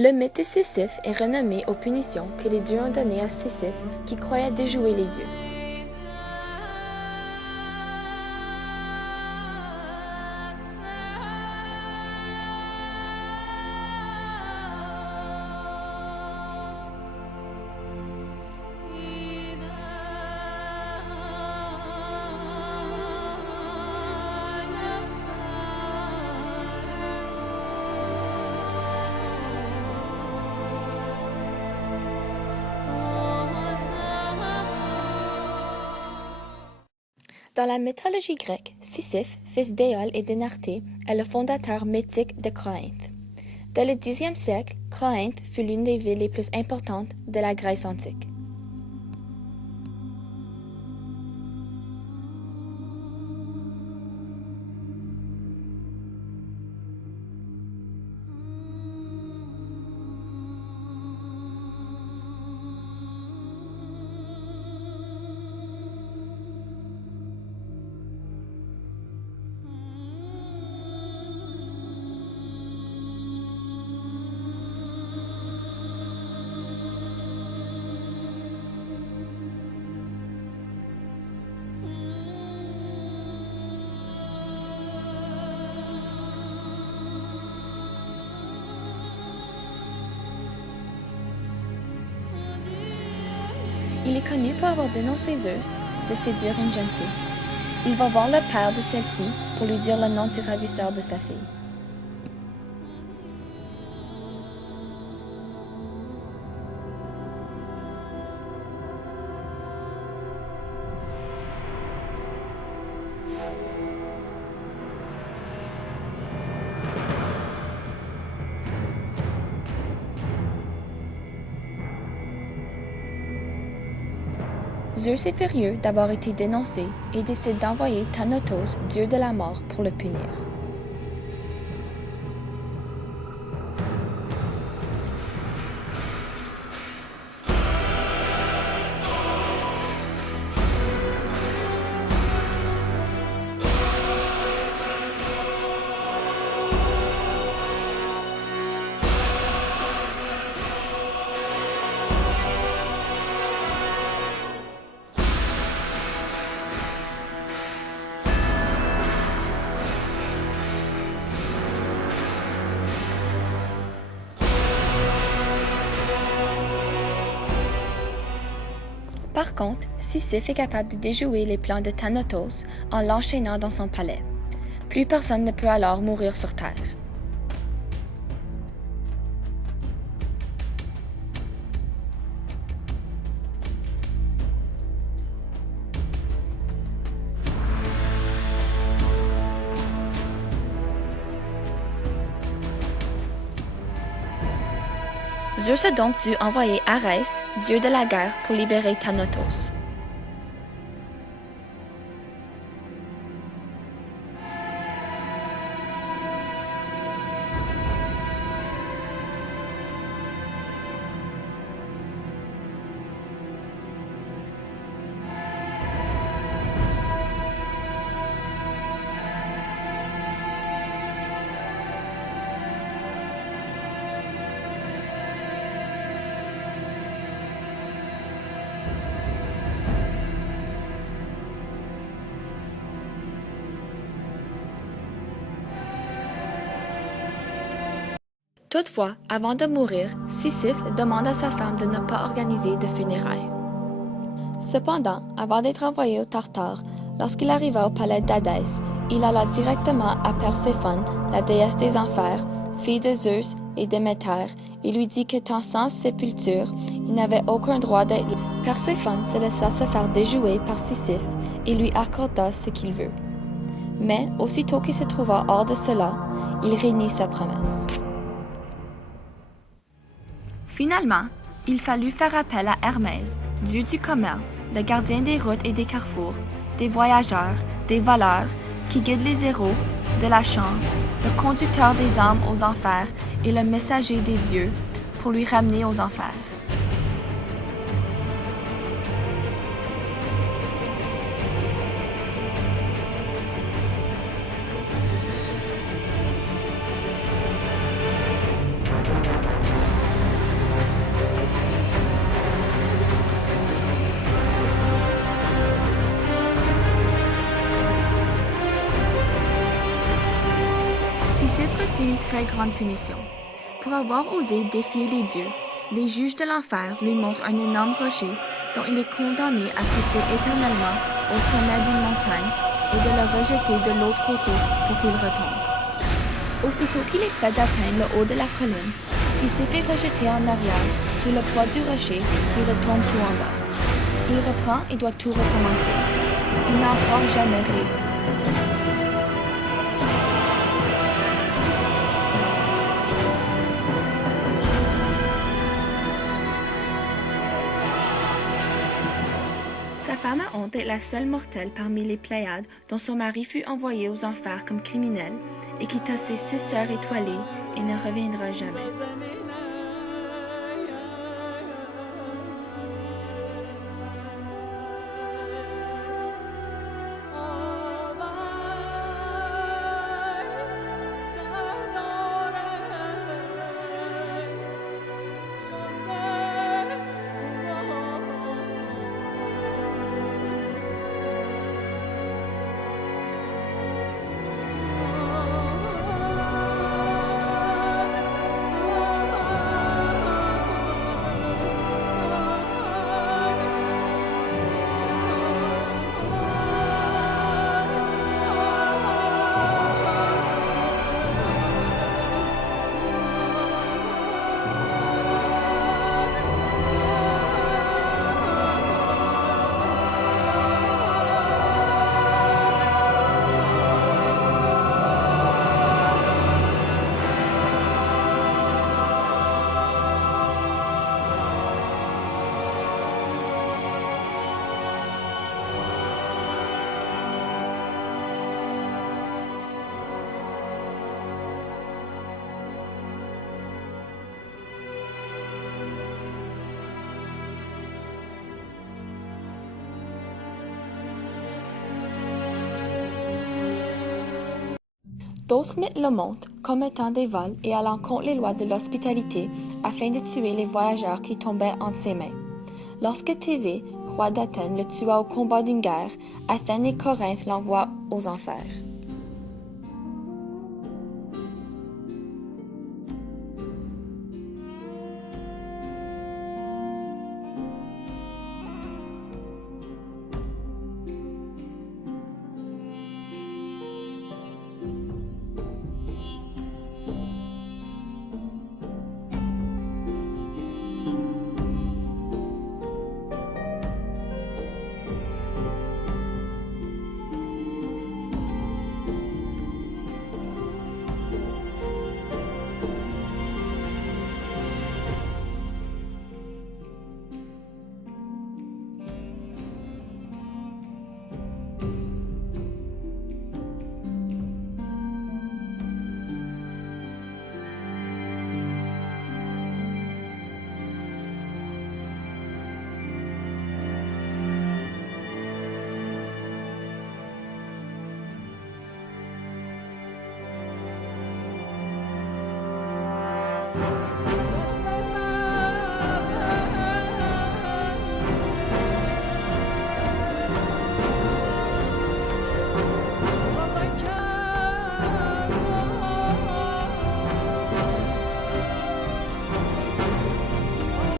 Le mythe de Sisyphe est renommé aux punitions que les dieux ont données à Sisyphe qui croyait déjouer les dieux. Dans la mythologie grecque, Sisyphe, fils d'Éole et d'Énarté, est le fondateur mythique de Corinthe. Dès le Xe siècle, Corinthe fut l'une des villes les plus importantes de la Grèce antique. Il est connu pour avoir dénoncé Zeus de séduire une jeune fille. Il va voir le père de celle-ci pour lui dire le nom du ravisseur de sa fille. Zeus est furieux d'avoir été dénoncé et décide d'envoyer Thanatos, dieu de la mort, pour le punir. Par contre, Sisyphe est capable de déjouer les plans de Thanatos en l'enchaînant dans son palais. Plus personne ne peut alors mourir sur Terre. Zeus a donc dû envoyer Arès, dieu de la guerre, pour libérer Thanatos. Toutefois, avant de mourir, Sisyphe demande à sa femme de ne pas organiser de funérailles. Cependant, avant d'être envoyé au Tartare, lorsqu'il arriva au palais d'Hadès, il alla directement à Perséphone, la déesse des enfers, fille de Zeus et Déméter, et lui dit que sans sépulture, il n'avait aucun droit d'être libre. Perséphone se laissa se faire déjouer par Sisyphe et lui accorda ce qu'il veut. Mais, aussitôt qu'il se trouva hors de cela, il réunit sa promesse. Finalement, il fallut faire appel à Hermès, dieu du commerce, le gardien des routes et des carrefours, des voyageurs, des voleurs, qui guide les héros, de la chance, le conducteur des âmes aux enfers et le messager des dieux, pour lui ramener aux enfers. très grande punition. Pour avoir osé défier les dieux, les juges de l'enfer lui montrent un énorme rocher dont il est condamné à pousser éternellement au sommet d'une montagne et de le rejeter de l'autre côté pour qu'il retombe. Aussitôt qu'il est prêt d'atteindre le haut de la colline, s'il s'est fait rejeter en arrière sous le poids du rocher, il retombe tout en bas. Il reprend et doit tout recommencer. Il n'a encore jamais réussi. Sa femme à honte est la seule mortelle parmi les Pléiades dont son mari fut envoyé aux enfers comme criminel et qui t'a ses 6 sœurs étoilées et ne reviendra jamais. D'autres mythes le montrent comme étant des vols et allant contre les lois de l'hospitalité afin de tuer les voyageurs qui tombaient entre ses mains. Lorsque Thésée, roi d'Athènes, le tua au combat d'une guerre, Athènes et Corinthe l'envoient aux enfers.